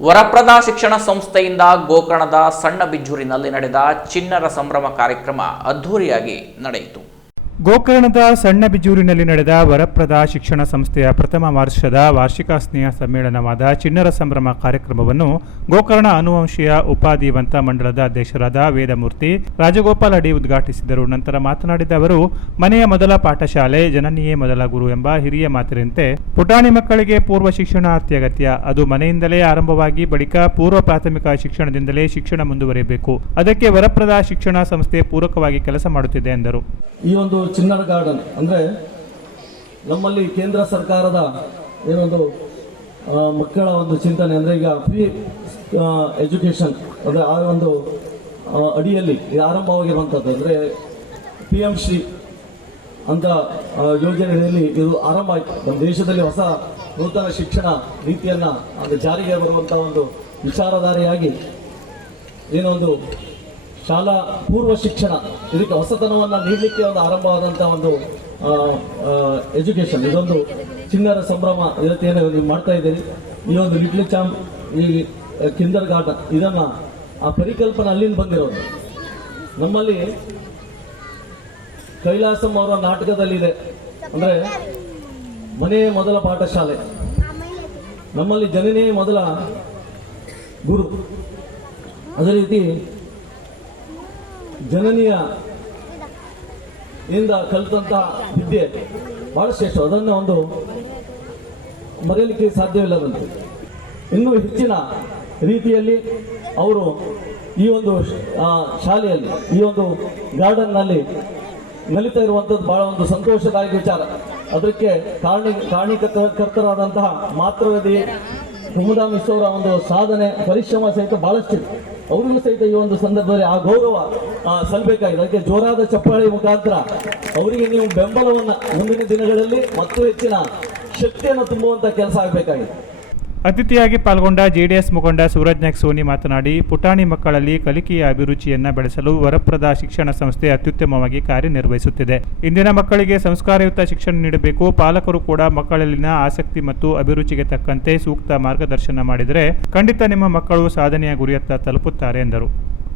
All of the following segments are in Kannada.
ವರಪ್ರದ ಶಿಕ್ಷಣ ಸಂಸ್ಥೆಯಿಂದ ಗೋಕರ್ಣದ ಸಣ್ಣ ಬಿಜ್ಜೂರಿನಲ್ಲಿ ನಡೆದ ಚಿನ್ನರ ಸಂಭ್ರಮ ಕಾರ್ಯಕ್ರಮ ಅದ್ಧೂರಿಯಾಗಿ ನಡೆಯಿತು. ಗೋಕರ್ಣದ ಸಣ್ಣ ಬಿಜೂರಿನಲ್ಲಿ ನಡೆದ ವರಪ್ರದ ಶಿಕ್ಷಣ ಸಂಸ್ಥೆಯ ಪ್ರಥಮ ವರ್ಷದ ವಾರ್ಷಿಕ ಸ್ನೇಹ ಸಮ್ಮೇಳನವಾದ ಚಿಣ್ಣರ ಸಂಭ್ರಮ ಕಾರ್ಯಕ್ರಮವನ್ನು ಗೋಕರ್ಣ ಅನುವಂಶೀಯ ಉಪಾಧಿವಂತ ಮಂಡಳದ ಅಧ್ಯಕ್ಷರಾದ ವೇದಮೂರ್ತಿ ರಾಜಗೋಪಾಲ್ ಅಡಿ ಉದ್ಘಾಟಿಸಿದರು. ನಂತರ ಮಾತನಾಡಿದ ಅವರು, ಮನೆಯ ಮೊದಲ ಪಾಠಶಾಲೆ ಜನನಿಯೇ ಮೊದಲ ಗುರು ಎಂಬ ಹಿರಿಯ ಮಾತಿನಂತೆ ಪುಟಾಣಿ ಮಕ್ಕಳಿಗೆ ಪೂರ್ವ ಶಿಕ್ಷಣ ಅತ್ಯಗತ್ಯ. ಅದು ಮನೆಯಿಂದಲೇ ಆರಂಭವಾಗಿ ಬಳಿಕ ಪೂರ್ವ ಪ್ರಾಥಮಿಕ ಶಿಕ್ಷಣದಿಂದಲೇ ಶಿಕ್ಷಣ ಮುಂದುವರಿಯಬೇಕು. ಅದಕ್ಕೆ ವರಪ್ರದ ಶಿಕ್ಷಣ ಸಂಸ್ಥೆ ಪೂರಕವಾಗಿ ಕೆಲಸ ಮಾಡುತ್ತಿದೆ ಎಂದರು. ಈ ಒಂದು ಚಿನ್ನದ ಗಾರ್ಡನ್ ಅಂದರೆ ನಮ್ಮಲ್ಲಿ ಕೇಂದ್ರ ಸರ್ಕಾರದ ಏನೊಂದು ಮಕ್ಕಳ ಒಂದು ಚಿಂತನೆ ಅಂದರೆ ಈಗ ಫ್ರೀ ಎಜುಕೇಷನ್ ಅಂದರೆ ಆ ಒಂದು ಅಡಿಯಲ್ಲಿ ಆರಂಭವಾಗಿರುವಂಥದ್ದು ಅಂದರೆ ಪಿ ಎಂ ಶ್ರೀ ಅಂತ ಯೋಜನೆಯಲ್ಲಿ ಇದು ಆರಂಭ ಆಯಿತು. ನಮ್ಮ ದೇಶದಲ್ಲಿ ಹೊಸ ನೂತನ ಶಿಕ್ಷಣ ನೀತಿಯನ್ನು ಅಂದರೆ ಜಾರಿಗೆ ಬರುವಂಥ ಒಂದು ವಿಚಾರಧಾರೆಯಾಗಿ ಏನೊಂದು ಶಾಲಾ ಪೂರ್ವ ಶಿಕ್ಷಣ, ಇದಕ್ಕೆ ಹೊಸತನವನ್ನು ನೀಡಲಿಕ್ಕೆ ಒಂದು ಆರಂಭವಾದಂಥ ಒಂದು ಎಜುಕೇಷನ್ ಇದೊಂದು ಚಿನ್ನರ ಸಂಭ್ರಮ. ಇವತ್ತೇನು ನೀವು ಮಾಡ್ತಾ ಇದ್ದೀರಿ. ಈ ಒಂದು ಲಿಟ್ಲ್ ಚಾಂಪ್ ಈ ಕಿಂದರ್ ಗಾರ್ಡನ್ ಇದನ್ನು ಆ ಪರಿಕಲ್ಪನೆ ಅಲ್ಲಿಂದ ಬಂದಿರೋದು. ನಮ್ಮಲ್ಲಿ ಕೈಲಾಸಂ ಅವರ ನಾಟಕದಲ್ಲಿದೆ. ಅಂದರೆ ಮನೆಯೇ ಮೊದಲ ಪಾಠಶಾಲೆ. ನಮ್ಮಲ್ಲಿ ಜನನೇ ಮೊದಲ ಗುರು. ಅದೇ ರೀತಿ ಜನನಿಯ ಇಂದ ಕಲಿತಂತಹ ವಿದ್ಯೆ ಬಹಳ ಶ್ರೇಷ್ಠ. ಅದನ್ನು ಒಂದು ಮರೆಯಲಿಕ್ಕೆ ಸಾಧ್ಯವಿಲ್ಲದಂತೆ ಇನ್ನೂ ಹೆಚ್ಚಿನ ರೀತಿಯಲ್ಲಿ ಅವರು ಈ ಒಂದು ಶಾಲೆಯಲ್ಲಿ, ಈ ಒಂದು ಗಾರ್ಡನ್ನಲ್ಲಿ ನಲಿತಾ ಇರುವಂಥದ್ದು ಬಹಳ ಒಂದು ಸಂತೋಷದಾಯಕ ವಿಚಾರ. ಅದಕ್ಕೆ ಕಾರಣ ಕಾರಣೀಕರ್ತರಾದಂತಹ ಕರ್ತರಾದಂತಹ ಮಾತೃವದಿ ಕುಮುದಾ ಮಿಸ್ ಅವರ ಒಂದು ಸಾಧನೆ, ಪರಿಶ್ರಮ ಸಹಿತ ಬಹಳಷ್ಟಿದೆ. ಅವರಿಗೂ ಸಹಿತ ಈ ಒಂದು ಸಂದರ್ಭದಲ್ಲಿ ಆ ಗೌರವ ಸಲ್ಲಬೇಕಾಗಿದೆ ಅದಕ್ಕೆ ಜೋರಾದ ಚಪ್ಪಾಳೆ ಮುಖಾಂತರ ಅವರಿಗೆ ನೀವು ಬೆಂಬಲವನ್ನು ಮುಂದಿನ ದಿನಗಳಲ್ಲಿ ಮತ್ತು ಹೆಚ್ಚಿನ ಶಕ್ತಿಯನ್ನು ತುಂಬುವಂತ ಕೆಲಸ ಆಗಬೇಕಾಗಿದೆ. ಅತಿಥಿಯಾಗಿ ಪಾಲ್ಗೊಂಡ ಜೆಡಿಎಸ್ ಮುಖಂಡ ಸೂರಜ್ ನಾಯ್ಕ್ ಸೋನಿ ಮಾತನಾಡಿ, ಪುಟಾಣಿ ಮಕ್ಕಳಲ್ಲಿ ಕಲಿಕೆಯ ಅಭಿರುಚಿಯನ್ನು ಬೆಳೆಸಲು ವರಪ್ರದ ಶಿಕ್ಷಣ ಸಂಸ್ಥೆ ಅತ್ಯುತ್ತಮವಾಗಿ ಕಾರ್ಯನಿರ್ವಹಿಸುತ್ತಿದೆ. ಇಂದಿನ ಮಕ್ಕಳಿಗೆ ಸಂಸ್ಕಾರಯುತ ಶಿಕ್ಷಣ ನೀಡಬೇಕು. ಪಾಲಕರು ಕೂಡ ಮಕ್ಕಳಲ್ಲಿನ ಆಸಕ್ತಿ ಮತ್ತು ಅಭಿರುಚಿಗೆ ತಕ್ಕಂತೆ ಸೂಕ್ತ ಮಾರ್ಗದರ್ಶನ ಮಾಡಿದರೆ ಖಂಡಿತ ನಿಮ್ಮ ಮಕ್ಕಳು ಸಾಧನೆಯ ಗುರಿಯತ್ತ ತಲುಪುತ್ತಾರೆ ಎಂದರು.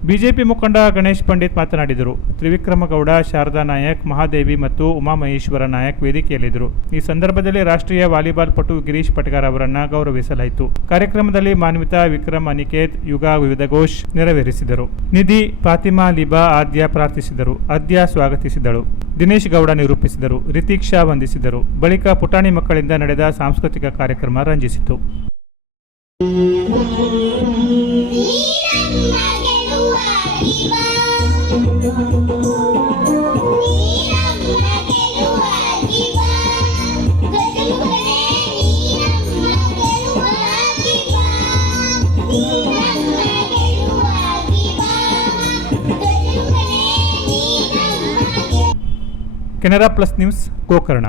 ಬಿಜೆಪಿ ಮುಖಂಡ ಗಣೇಶ್ ಪಂಡಿತ್ ಮಾತನಾಡಿದರು. ತ್ರಿವಿಕ್ರಮಗೌಡ, ಶಾರದಾ ನಾಯಕ್, ಮಹಾದೇವಿ ಮತ್ತು ಉಮಾಮಹೇಶ್ವರ ನಾಯಕ್ ವೇದಿಕೆಯಲ್ಲಿದ್ದರು. ಈ ಸಂದರ್ಭದಲ್ಲಿ ರಾಷ್ಟ್ರೀಯ ವಾಲಿಬಾಲ್ ಪಟು ಗಿರೀಶ್ ಪಟಗಾರ್ ಅವರನ್ನು ಗೌರವಿಸಲಾಯಿತು. ಕಾರ್ಯಕ್ರಮದಲ್ಲಿ ಮಾನ್ವಿತಾ ವಿಕ್ರಮ್ ಅನಿಕೇತ್, ಯುಗ ವಿವಿಧ ಘೋಷ್ ನೆರವೇರಿಸಿದರು. ನಿಧಿ ಫಾತಿಮಾ ಲಿಬಾ, ಆದ್ಯ ಪ್ರಾರ್ಥಿಸಿದರು. ಆದ್ಯ ಸ್ವಾಗತಿಸಿದಳು. ದಿನೇಶ್ ಗೌಡ ನಿರೂಪಿಸಿದರು. ರಿತೀಕ್ ಶಾ ವಂದಿಸಿದರು. ಬಳಿಕ ಪುಟಾಣಿ ಮಕ್ಕಳಿಂದ ನಡೆದ ಸಾಂಸ್ಕೃತಿಕ ಕಾರ್ಯಕ್ರಮ ರಂಜಿಸಿತು. Canara plus news Gokarna.